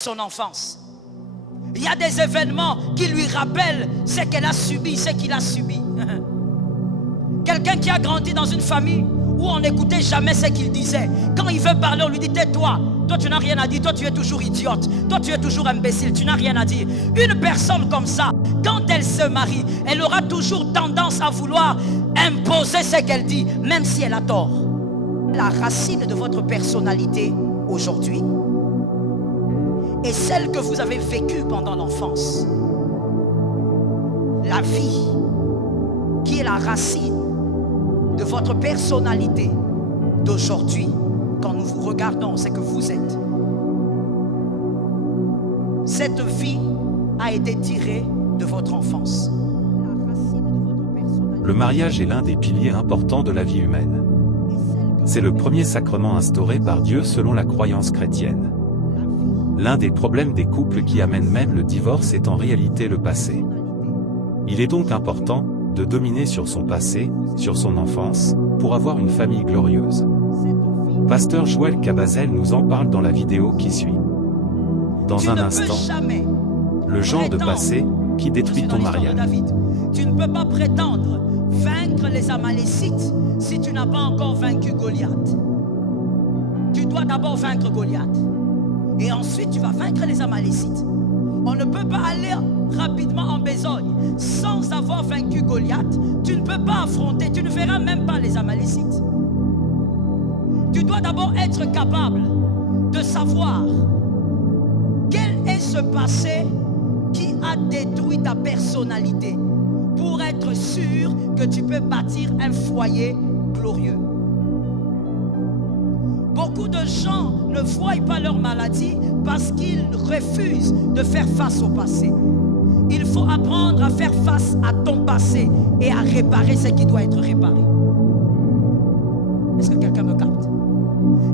son enfance. Il y a des événements qui lui rappellent ce qu'elle a subi, ce qu'il a subi. Quelqu'un qui a grandi dans une famille où on n'écoutait jamais ce qu'il disait. Quand il veut parler, on lui dit tais-toi. Toi, tu n'as rien à dire. Toi, tu es toujours idiote. Toi, tu es toujours imbécile. Tu n'as rien à dire. Une personne comme ça, quand elle se marie, elle aura toujours tendance à vouloir imposer ce qu'elle dit, même si elle a tort. La racine de votre personnalité aujourd'hui est celle que vous avez vécue pendant l'enfance. La vie qui est la racine de votre personnalité d'aujourd'hui, quand nous vous regardons, c'est que vous êtes. Cette vie a été tirée de votre enfance. Le mariage est l'un des piliers importants de la vie humaine. C'est le premier sacrement instauré par Dieu selon la croyance chrétienne. L'un des problèmes des couples qui amènent même le divorce est en réalité le passé. Il est donc important de dominer sur son passé, sur son enfance, pour avoir une famille glorieuse. Pasteur Joël Cabazel nous en parle dans la vidéo qui suit. Dans un instant, le genre de passé qui détruit ton mariage. Tu ne peux pas prétendre vaincre les Amalécites si tu n'as pas encore vaincu Goliath. Tu dois d'abord vaincre Goliath. Et ensuite tu vas vaincre les Amalécites. On ne peut pas aller rapidement en besogne sans avoir vaincu Goliath. Tu ne peux pas affronter, tu ne verras même pas les Amalécites. Tu dois d'abord être capable de savoir quel est ce passé qui a détruit ta personnalité pour être sûr que tu peux bâtir un foyer glorieux. Beaucoup de gens ne voient pas leur maladie parce qu'ils refusent de faire face au passé. Il faut apprendre à faire face à ton passé et à réparer ce qui doit être réparé. Est-ce que quelqu'un me capte?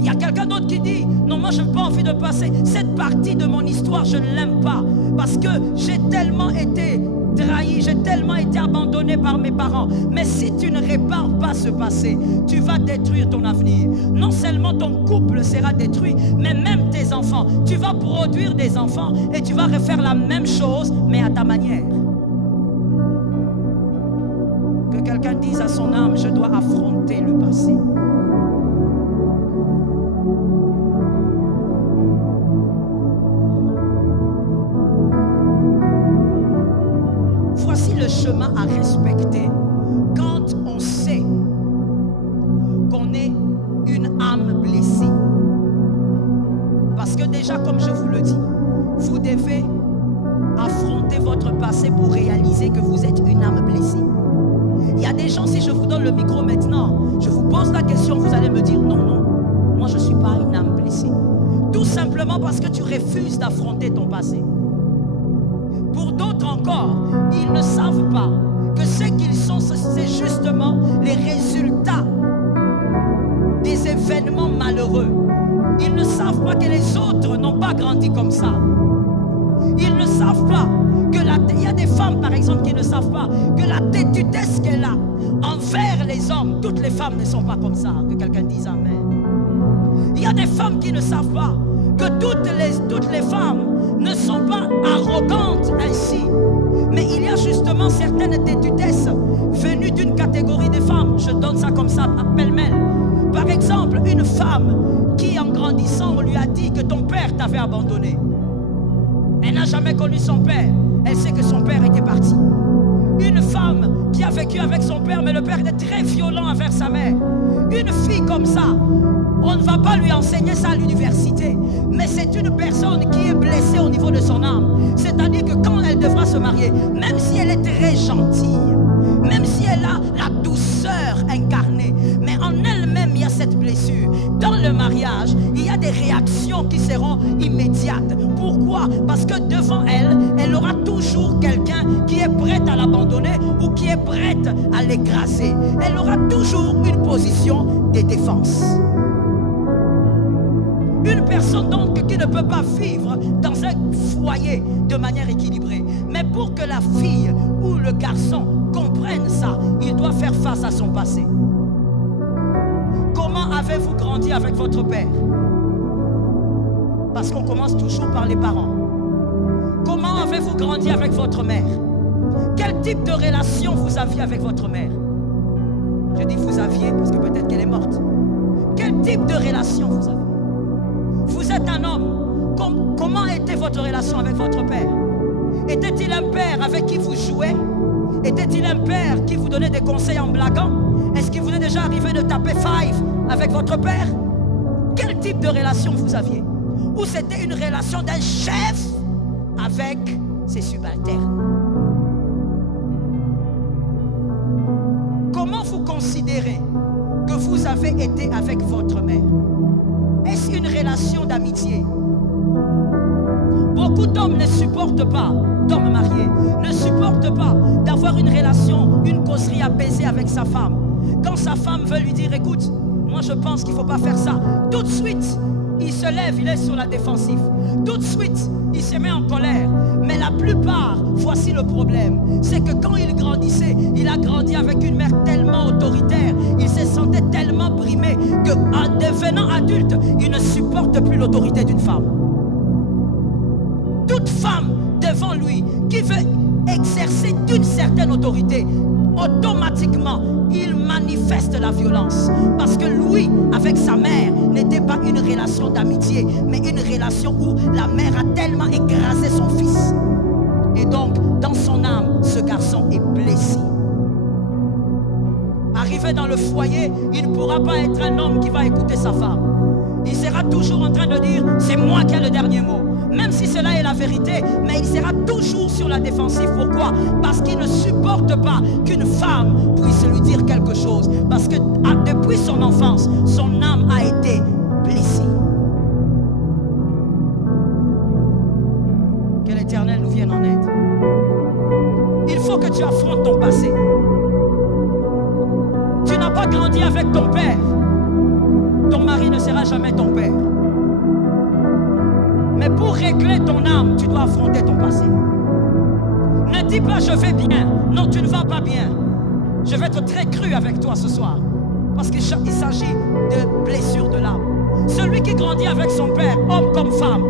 Il y a quelqu'un d'autre qui dit non, moi je n'ai pas envie de passer cette partie de mon histoire, je ne l'aime pas parce que j'ai tellement été trahi, j'ai tellement été abandonné par mes parents. Mais si tu ne répares pas ce passé, tu vas détruire ton avenir. Non seulement ton couple sera détruit, mais même tes enfants. Tu vas produire des enfants et tu vas refaire la même chose, mais à ta manière. Que quelqu'un dise à son âme, je dois affronter le passé. Voici le chemin à respecter quand on sait qu'on est une âme blessée. Parce que déjà, comme je vous le dis, vous devez affronter votre passé pour réaliser que vous êtes une âme blessée. Il y a des gens, si je vous donne le micro maintenant, je vous pose la question, vous allez me dire non, non, moi je ne suis pas une âme blessée. Tout simplement parce que tu refuses d'affronter ton passé. Pour d'autres encore, ils ne savent pas que ce qu'ils sont, c'est justement les résultats des événements malheureux. Ils ne savent pas que les autres n'ont pas grandi comme ça. Ils ne savent pas que il y a des femmes, par exemple, qui ne savent pas que la têtudesse qu'elle a envers les hommes, toutes les femmes ne sont pas comme ça. Que quelqu'un dise amen. Il y a des femmes qui ne savent pas que toutes les femmes ne sont pas arrogantes ainsi. Mais il y a justement certaines têtudesses venues d'une catégorie de femmes. Je donne ça comme ça, pêle-mêle. Par exemple, une femme qui, en grandissant, on lui a dit que ton père t'avait abandonné. Elle n'a jamais connu son père. Elle sait que son père était parti. Une femme qui a vécu avec son père, mais le père était très violent envers sa mère. Une fille comme ça, on ne va pas lui enseigner ça à l'université, mais c'est une personne qui est blessée au niveau de son âme. C'est-à-dire que quand elle devra se marier, même si elle est très gentille, même si elle a la douceur incarnée, mais en elle-même il y a cette blessure. Dans le mariage, il y a des réactions qui seront immédiates. Pourquoi? Parce que devant elle, elle aura toujours quelqu'un qui est prêt à l'abandonner ou qui est prête à l'écraser. Elle aura toujours une position de défense. Une personne donc qui ne peut pas vivre dans un foyer de manière équilibrée. Mais pour que la fille ou le garçon comprenne ça, il doit faire face à son passé. Comment avez-vous grandi avec votre père? Parce qu'on commence toujours par les parents. Comment avez-vous grandi avec votre mère? Quel type de relation vous aviez avec votre mère? Je dis vous aviez parce que peut-être qu'elle est morte. Quel type de relation vous avez? Vous êtes un homme. Comment était votre relation avec votre père? Était-il un père avec qui vous jouez? Était-il un père qui vous donnait des conseils en blaguant? Est-ce qu'il vous est déjà arrivé de taper five avec votre père? Quel type de relation vous aviez? Ou c'était une relation d'un chef avec ses subalternes? Comment vous considérez que vous avez été avec votre mère? Est-ce une relation d'amitié? Beaucoup d'hommes ne supportent pas, d'hommes mariés, ne supportent pas d'avoir une relation, une causerie apaisée avec sa femme. Quand sa femme veut lui dire, écoute, moi je pense qu'il ne faut pas faire ça, tout de suite, il se lève, il est sur la défensive. Tout de suite, il se met en colère. Mais la plupart, voici le problème, c'est que quand il grandissait, il a grandi avec une mère tellement autoritaire, il se sentait tellement brimé qu'en devenant adulte, il ne supporte plus l'autorité d'une femme. Toute femme devant lui qui veut exercer d'une certaine autorité, automatiquement, il manifeste la violence. Parce que lui, avec sa mère, n'était pas une relation d'amitié, mais une relation où la mère a tellement écrasé son fils. Et donc, dans son âme, ce garçon est blessé. Arrivé dans le foyer, il ne pourra pas être un homme qui va écouter sa femme. Il sera toujours en train de dire, c'est moi qui ai le dernier mot. Même si cela est la vérité, mais il sera toujours sur la défensive. Pourquoi? Parce qu'il ne supporte pas qu'une femme puisse lui dire quelque chose. Parce que depuis son enfance, son âme a été blessée. Que l'Éternel nous vienne en aide. Il faut que tu affrontes ton passé. Tu n'as pas grandi avec ton père. Ton mari ne sera jamais ton père. Mais pour régler ton âme, tu dois affronter ton passé. Ne dis pas je vais bien. Non, tu ne vas pas bien. Je vais être très cru avec toi ce soir. Parce qu'il s'agit de blessures de l'âme. Celui qui grandit avec son père, homme comme femme,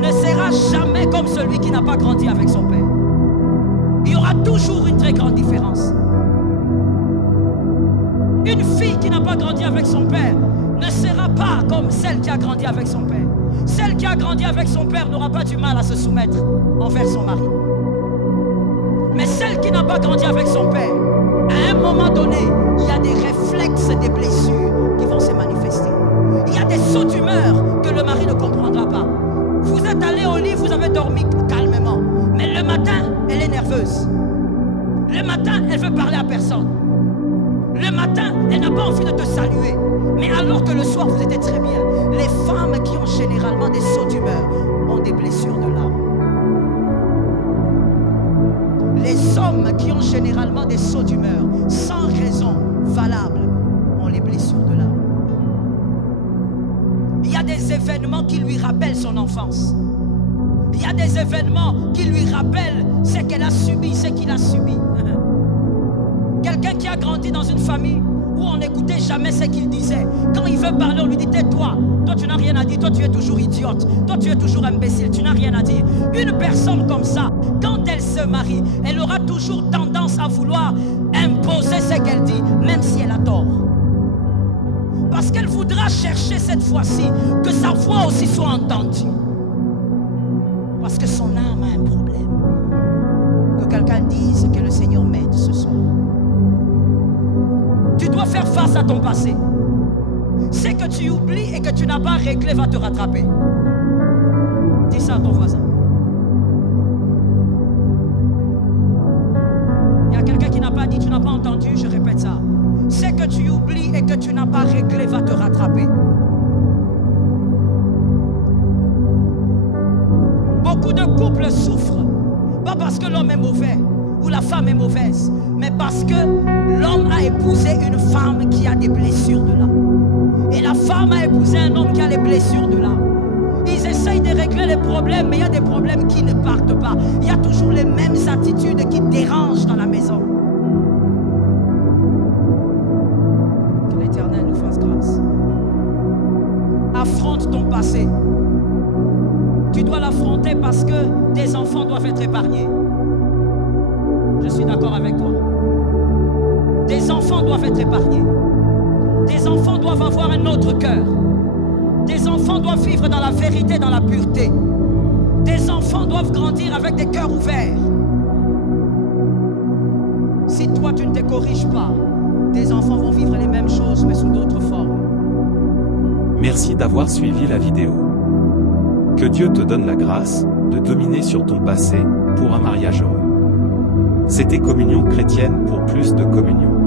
ne sera jamais comme celui qui n'a pas grandi avec son père. Il y aura toujours une très grande différence. Une fille qui n'a pas grandi avec son père ne sera pas comme celle qui a grandi avec son père. Celle qui a grandi avec son père n'aura pas du mal à se soumettre envers son mari. Mais celle qui n'a pas grandi avec son père, à un moment donné, il y a des réflexes, des blessures qui vont se manifester. Il y a des sauts d'humeur que le mari ne comprendra pas. Vous êtes allé au lit, vous avez dormi calmement. Mais le matin, elle est nerveuse. Le matin, elle veut parler à personne. Le matin, elle n'a pas envie de te saluer. Mais alors que le soir, vous étiez très bien. Les femmes qui ont généralement des sauts d'humeur ont des blessures de l'âme. Les hommes qui ont généralement des sauts d'humeur, sans raison valable, ont les blessures de l'âme. Il y a des événements qui lui rappellent son enfance. Il y a des événements qui lui rappellent ce qu'elle a subi, ce qu'il a subi. Quelqu'un qui a grandi dans une famille où on n'écoutait jamais ce qu'il disait. Quand il veut parler, on lui dit tais-toi. Toi, tu n'as rien à dire. Toi, tu es toujours idiote. Toi, tu es toujours imbécile. Tu n'as rien à dire. Une personne comme ça, quand elle se marie, elle aura toujours tendance à vouloir imposer ce qu'elle dit, même si elle a tort. Parce qu'elle voudra chercher cette fois-ci que sa voix aussi soit entendue. Parce que son âme a un problème. Que quelqu'un dise que le Seigneur m'aide ce soir. Tu dois faire face à ton passé. Ce que tu oublies et que tu n'as pas réglé va te rattraper. Dis ça à ton voisin. Il y a quelqu'un qui n'a pas dit, tu n'as pas entendu, je répète ça. Ce que tu oublies et que tu n'as pas réglé va te rattraper. Beaucoup de couples souffrent, pas parce que l'homme est mauvais ou la femme est mauvaise, mais parce que l'homme a épousé une femme qui a des blessures de l'âme. Et la femme a épousé un homme qui a les blessures de l'âme. Ils essayent de régler les problèmes, mais il y a des problèmes qui ne partent pas. Il y a toujours les mêmes attitudes qui dérangent dans la maison. Que l'Éternel nous fasse grâce. Affronte ton passé. Tu dois l'affronter parce que tes enfants doivent être épargnés. Je suis d'accord avec toi. Tes enfants doivent être épargnés. Tes enfants doivent avoir un autre cœur. Tes enfants doivent vivre dans la vérité, dans la pureté. Tes enfants doivent grandir avec des cœurs ouverts. Si toi tu ne te corriges pas, tes enfants vont vivre les mêmes choses mais sous d'autres formes. Merci d'avoir suivi la vidéo. Que Dieu te donne la grâce de dominer sur ton passé pour un mariage heureux. C'était Communion chrétienne. Pour plus de communion.